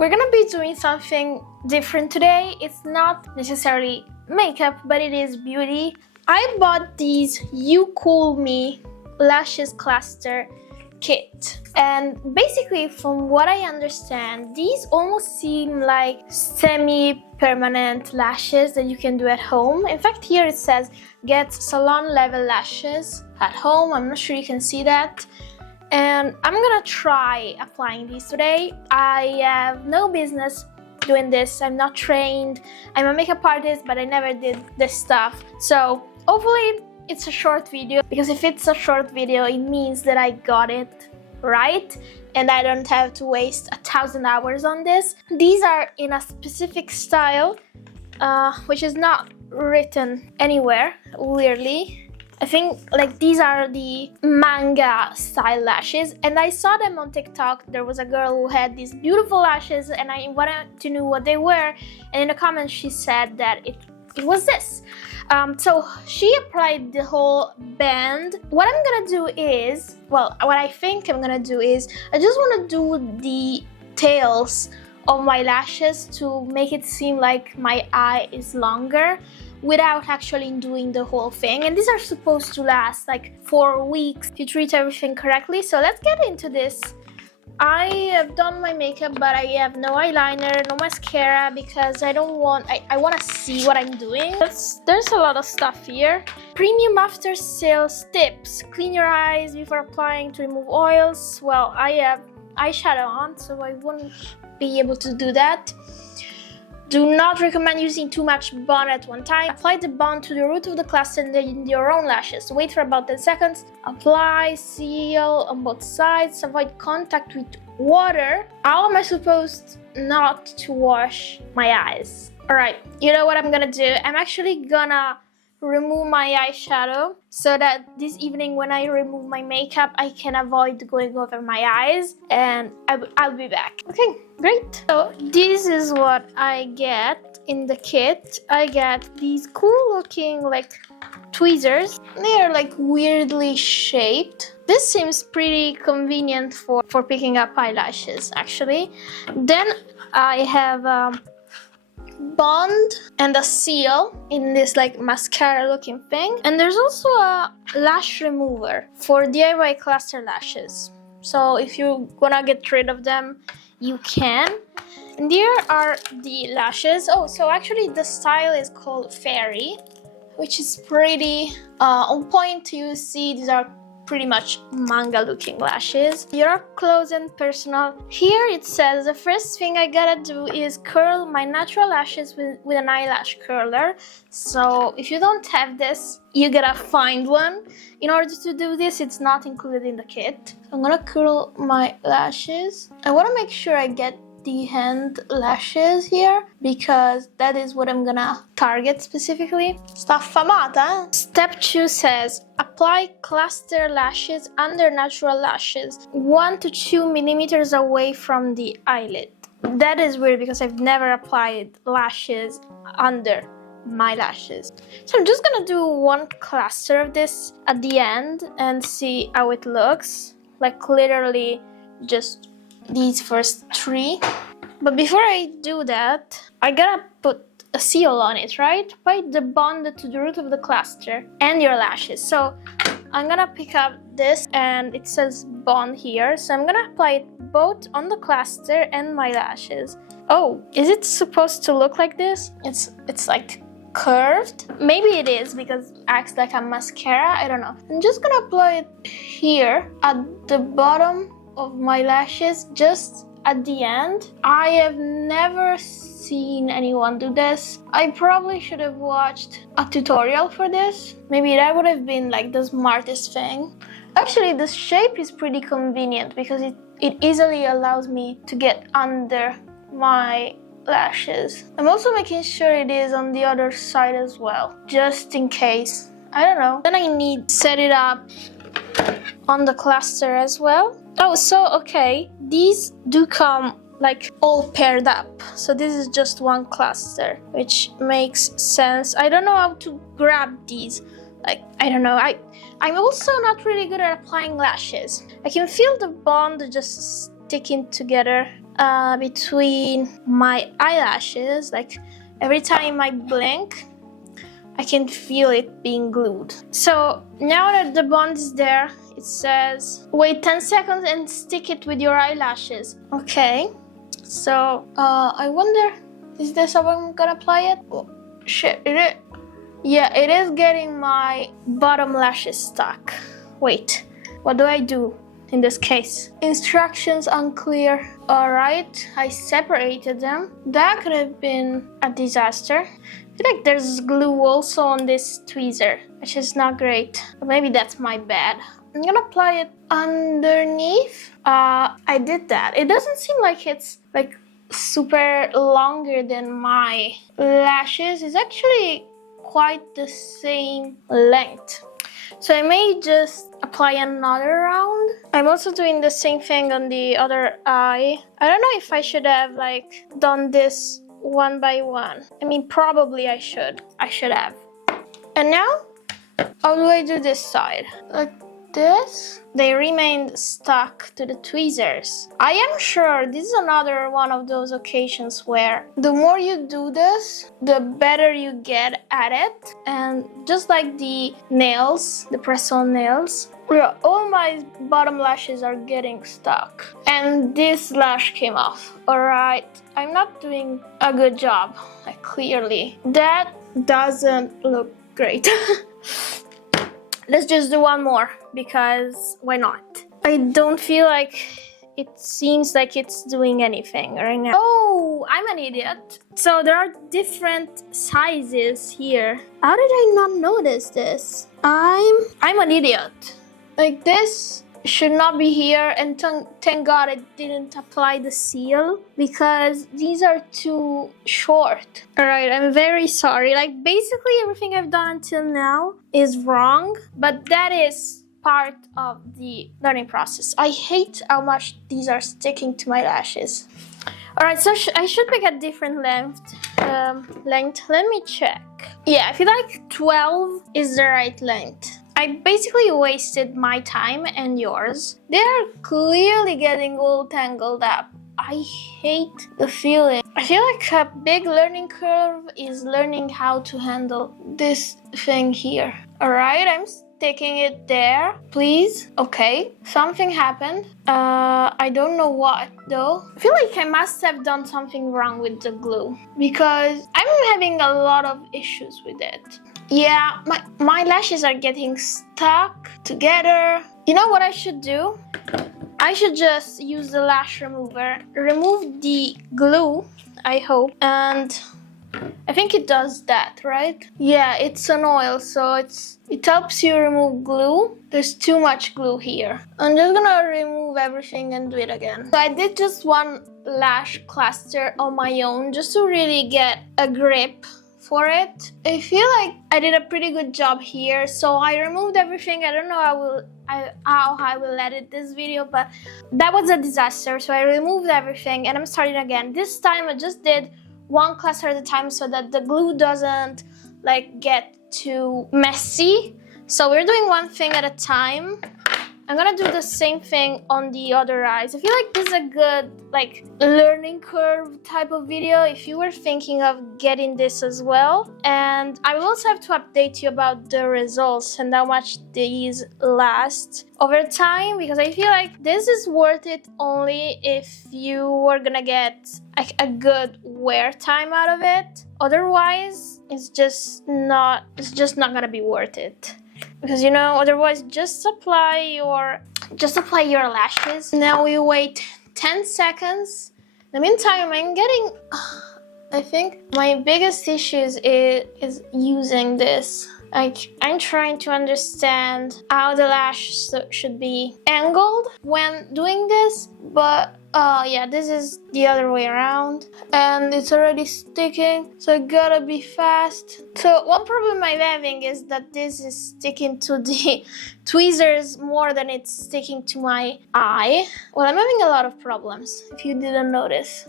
We're gonna be doing something different today. It's not necessarily makeup, but it is beauty. I bought these Ucoolme lashes cluster kit, and basically from what I understand, these almost seem like semi-permanent lashes that you can do at home. In fact, here it says get salon level lashes at home. I'm not sure you can see that. And I'm gonna try applying these today. I have no business doing this. I'm not trained. I'm a makeup artist, but I never did this stuff. So hopefully it's a short video, because if it's a short video, it means that I got it right and I don't have to waste 1,000 hours on this. These are in a specific style, which is not written anywhere, weirdly. I think like these are the manga style lashes, and I saw them on TikTok. There was a girl who had these beautiful lashes and I wanted to know what they were, and in the comments she said that it was this. So she applied the whole band. What I'm gonna do is, well, what I think I'm gonna do is, I just wanna do the tails of my lashes to make it seem like my eye is longer without actually doing the whole thing. And these are supposed to last like 4 weeks if you treat everything correctly. So let's get into this. I have done my makeup, but I have no eyeliner, no mascara, because I want to see what I'm doing. There's a lot of stuff here. Premium after sales tips. Clean your eyes before applying to remove oils. Well, I have eyeshadow on, so I wouldn't be able to do that. Do not recommend using too much bond at one time. Apply the bond to the root of the cluster and then your own lashes. Wait for about 10 seconds. Apply, seal on both sides. Avoid contact with water. How am I supposed not to wash my eyes? Alright, you know what I'm gonna do? I'm actually gonna remove my eyeshadow so that this evening when I remove my makeup, I can avoid going over my eyes, and I'll be back. Okay, great. So this is what I get in the kit. I get these cool looking like tweezers. They are like weirdly shaped. This seems pretty convenient for picking up eyelashes actually. Then I have bond and a seal in this like mascara looking thing, and there's also a lash remover for DIY cluster lashes, so if you wanna get rid of them you can. And here are the lashes. Oh, so actually the style is called Fairy, which is pretty on point. You see these are pretty much manga looking lashes. You're up close and personal. Here it says the first thing I gotta do is curl my natural lashes with an eyelash curler. So if you don't have this, you gotta find one. In order to do this, it's not included in the kit. So I'm gonna curl my lashes. I wanna make sure I get the hand lashes here, because that is what I'm gonna target specifically. Sta affamata? Step 2 says apply cluster lashes under natural lashes 1 to 2 millimeters away from the eyelid. That is weird because I've never applied lashes under my lashes. So I'm just gonna do one cluster of this at the end and see how it looks. Like literally just these first 3. But before I do that, I gotta put a seal on it, right? Apply the bond to the root of the cluster and your lashes. So I'm gonna pick up this, and it says bond here, so I'm gonna apply it both on the cluster and my lashes. Oh, is it supposed to look like this? It's like curved. Maybe it is because it acts like a mascara, I don't know. I'm just gonna apply it here at the bottom of my lashes, just at the end. I have never seen anyone do this. I probably should have watched a tutorial for this. Maybe that would have been like the smartest thing. Actually, the shape is pretty convenient because it easily allows me to get under my lashes. I'm also making sure it is on the other side as well, just in case. I don't know. Then I need to set it up on the cluster as well. Oh, so okay, these do come like all paired up. So this is just one cluster, which makes sense. I don't know how to grab these. Like, I don't know. I'm also not really good at applying lashes. I can feel the bond just sticking together between my eyelashes. Like every time I blink, I can feel it being glued. So now that the bond is there, it says wait 10 seconds and stick it with your eyelashes. Okay, so I wonder, is this how I'm gonna apply it? Oh, shit, yeah, it is getting my bottom lashes stuck. Wait, what do I do in this case? Instructions unclear. All right, I separated them. That could have been a disaster. I feel like there's glue also on this tweezer, which is not great. But maybe that's my bad. I'm gonna apply it underneath. I did that. It doesn't seem like it's like super longer than my lashes. It's actually quite the same length. So I may just apply another round. I'm also doing the same thing on the other eye. I don't know if I should have like done this one by one. I mean, probably I should. I should have. And now, how do I do this side? Like this? They remained stuck to the tweezers. I am sure this is another one of those occasions where the more you do this, the better you get at it. And just like the nails, the press-on nails, yeah, all my bottom lashes are getting stuck. And this lash came off. Alright, I'm not doing a good job, like, clearly. That doesn't look great. Let's just do one more, because why not? I don't feel like it seems like it's doing anything right now. Oh, I'm an idiot. So there are different sizes here. How did I not notice this? I'm an idiot. Like, this should not be here, and thank God I didn't apply the seal because these are too short. Alright, I'm very sorry. Like, basically everything I've done until now is wrong, but that is part of the learning process. I hate how much these are sticking to my lashes. Alright, so I should pick a different length. Let me check. Yeah, I feel like 12 is the right length. I basically wasted my time and yours. They're clearly getting all tangled up. I hate the feeling. I feel like a big learning curve is learning how to handle this thing here. Alright, I'm sticking it there. Please. Okay, something happened. I don't know what though. I feel like I must have done something wrong with the glue because I'm having a lot of issues with it. Yeah, my lashes are getting stuck together. You know what I should do? I should just use the lash remover, remove the glue, I hope, and I think it does that, right? Yeah, it's an oil, so it helps you remove glue. There's too much glue here. I'm just gonna remove everything and do it again. So I did just one lash cluster on my own just to really get a grip for it. I feel like I did a pretty good job here, so I removed everything. I don't know how I will edit this video, but that was a disaster. So I removed everything and I'm starting again. This time I just did one cluster at a time so that the glue doesn't like get too messy. So we're doing one thing at a time. I'm gonna do the same thing on the other eyes. I feel like this is a good like learning curve type of video if you were thinking of getting this as well. And I will also have to update you about the results and how much these last over time, because I feel like this is worth it only if you are gonna get like a good wear time out of it. Otherwise, it's just not gonna be worth it. Because, you know, otherwise just apply your lashes. Now we wait 10 seconds. In the meantime, I'm getting, I think my biggest issues is using this. Like, I'm trying to understand how the lash should be angled when doing this, but yeah, this is the other way around and it's already sticking, so I gotta be fast. So one problem I'm having is that this is sticking to the tweezers more than it's sticking to my eye. Well, I'm having a lot of problems, if you didn't notice.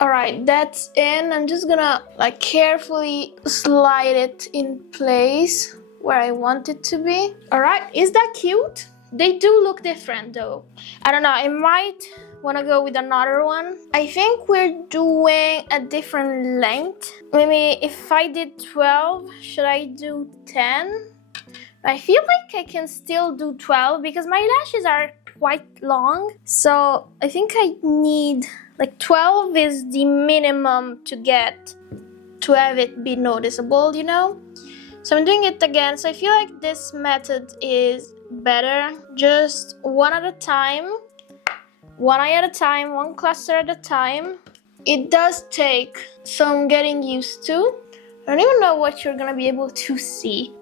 Alright, that's in. I'm just gonna like carefully slide it in place where I want it to be. Alright, is that cute? They do look different though. I don't know, I might wanna go with another one. I think we're doing a different length. Maybe if I did 12, should I do 10? I feel like I can still do 12 because my lashes are quite long. So I think I need, like 12 is the minimum to have it be noticeable, you know? So I'm doing it again. So I feel like this method is better. Just one at a time, one eye at a time, one cluster at a time. It does take some getting used to. I don't even know what you're gonna be able to see,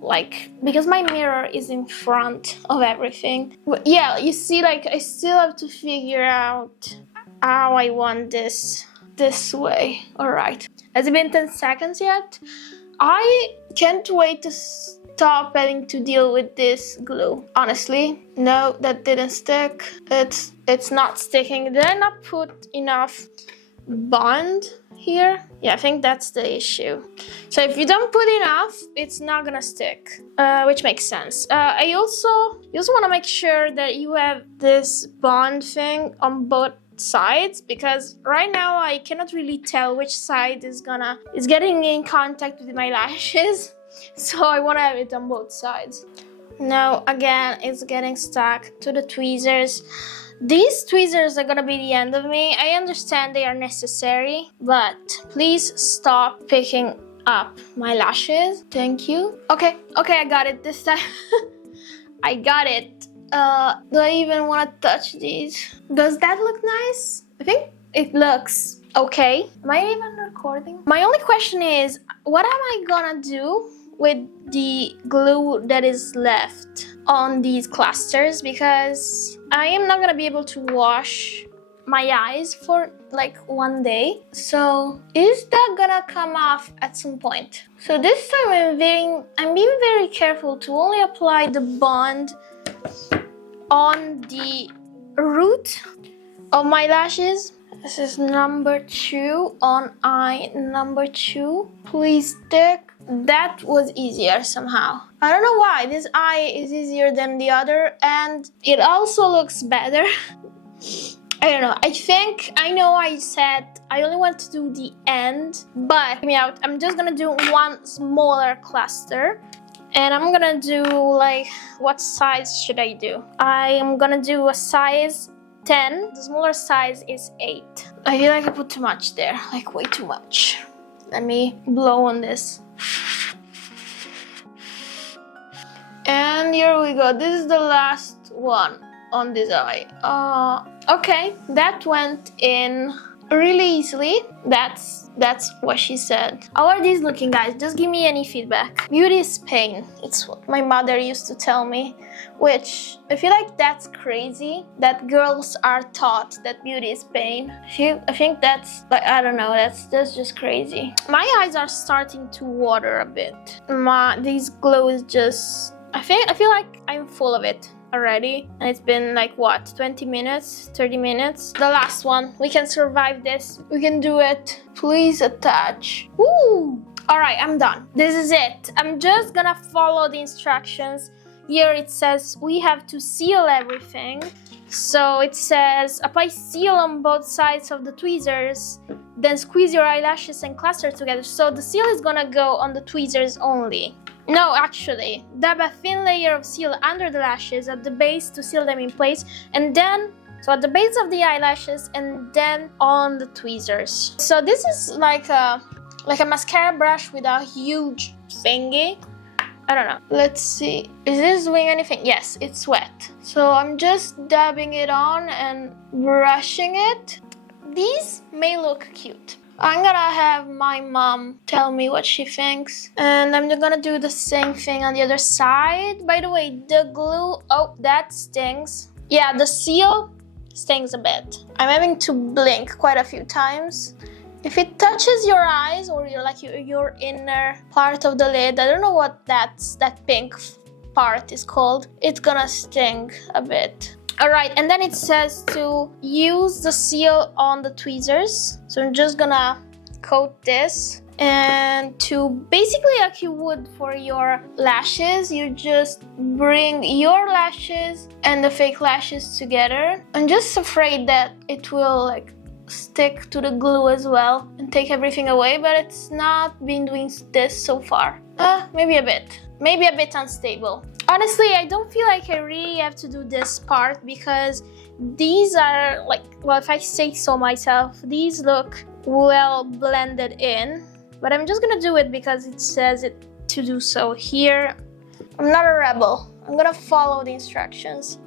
like, because my mirror is in front of everything. But yeah, you see, like, I still have to figure out how I want this way. All right. Has it been 10 seconds yet? I can't wait to stop having to deal with this glue. Honestly, no, that didn't stick. It's not sticking. Did I not put enough bond here? Yeah, I think that's the issue. So if you don't put enough, it's not gonna stick, which makes sense. You also want to make sure that you have this bond thing on both sides, because right now I cannot really tell which side is getting in contact with my lashes. So I want to have it on both sides. Now again, it's getting stuck to the tweezers. These tweezers are gonna be the end of me. I understand they are necessary, but please stop picking up my lashes. Thank you. Okay, I got it this time. I got it. Do I even want to touch these? Does that look nice? I think it looks okay. Am I even recording? My only question is, what am I gonna do with the glue that is left on these clusters? Because I am not gonna be able to wash my eyes for like one day. So is that gonna come off at some point? So this time I'm being very careful to only apply the bond on the root of my lashes. This is number 2 on eye number 2. Please stick. That was easier somehow. I don't know why. This eye is easier than the other, and it also looks better. I don't know. I know I said I only want to do the end, but hear me out. I'm just gonna do one smaller cluster. And I'm gonna do, like, what size should I do? I am gonna do a size 10. The smaller size is 8. I feel like I put too much there, like way too much. Let me blow on this. And here we go. This is the last one on this eye. Okay, that went in really easily. That's what she said. How are these looking, guys? Just give me any feedback. Beauty is pain. It's what my mother used to tell me, which I feel like that's crazy, that girls are taught that beauty is pain. I think that's, like, I don't know, that's just crazy. My eyes are starting to water a bit. These glow is just, I feel like I'm full of it already, and it's been like what, 20 minutes, 30 minutes. The last one, we can survive this, we can do it. Please attach. Woo! All right, I'm done. This is it. I'm just gonna follow the instructions. Here it says we have to seal everything. So it says apply seal on both sides of the tweezers, then squeeze your eyelashes and cluster together. So the seal is gonna go on the tweezers only. No, actually, dab a thin layer of seal under the lashes at the base to seal them in place, and then, so at the base of the eyelashes and then on the tweezers. So this is like a mascara brush with a huge thingy. I don't know. Let's see. Is this doing anything? Yes, it's wet. So I'm just dabbing it on and brushing it. These may look cute. I'm gonna have my mom tell me what she thinks. And I'm gonna do the same thing on the other side. By the way, the glue, oh, that stings. Yeah, the seal stings a bit. I'm having to blink quite a few times. If it touches your eyes or your inner part of the lid, I don't know what that pink part is called, it's gonna sting a bit. All right, and then it says to use the seal on the tweezers. So I'm just gonna coat this. And to basically like you would for your lashes, you just bring your lashes and the fake lashes together. I'm just afraid that it will like stick to the glue as well and take everything away, but it's not been doing this so far. Maybe a bit unstable. Honestly, I don't feel like I really have to do this part because these are like, well, if I say so myself, these look well blended in, but I'm just gonna do it because it says it to do so here. I'm not a rebel. I'm gonna follow the instructions.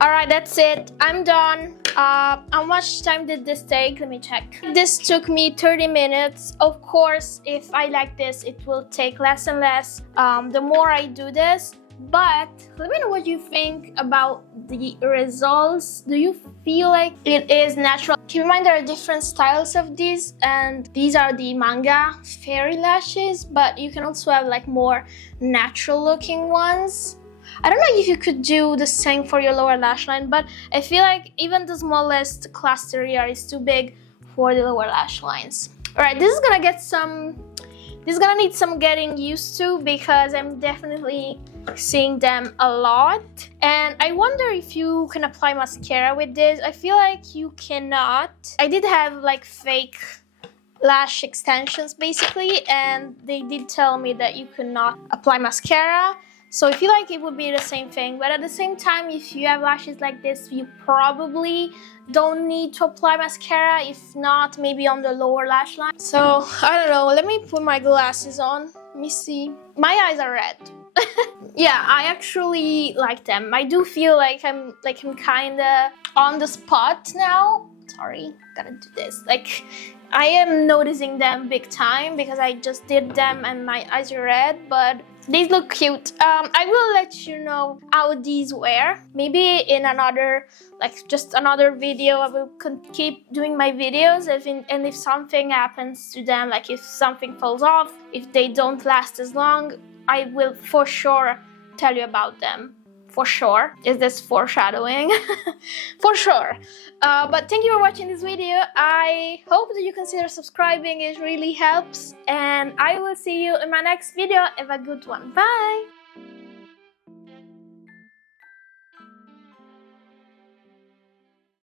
All right, that's it. I'm done. How much time did this take? Let me check. This took me 30 minutes. Of course, if I like this, it will take less and less the more I do this. But let me know what you think about the results. Do you feel like it is natural? Keep in mind there are different styles of these, and these are the manga fairy lashes, but you can also have like more natural looking ones. I don't know if you could do the same for your lower lash line, but I feel like even the smallest cluster here is too big for the lower lash lines. All right, this is gonna need some getting used to because I'm definitely seeing them a lot. And I wonder if you can apply mascara with this. I feel like you cannot. I did have like fake lash extensions basically, and they did tell me that you could not apply mascara. So I feel like it would be the same thing, but at the same time, if you have lashes like this, you probably don't need to apply mascara, if not, maybe on the lower lash line. So, I don't know, let me put my glasses on. Let me see. My eyes are red. Yeah, I actually like them. I do feel like I'm kinda on the spot now. Sorry, gotta do this. Like, I am noticing them big time because I just did them and my eyes are red, but these look cute. I will let you know how these wear. Maybe in another, like just another video, I will keep doing my videos. And if something happens to them, like if something falls off, if they don't last as long, I will for sure tell you about them. For sure. Is this foreshadowing? For sure. But thank you for watching this video. I hope that you consider subscribing. It really helps. And I will see you in my next video. Have a good one. Bye!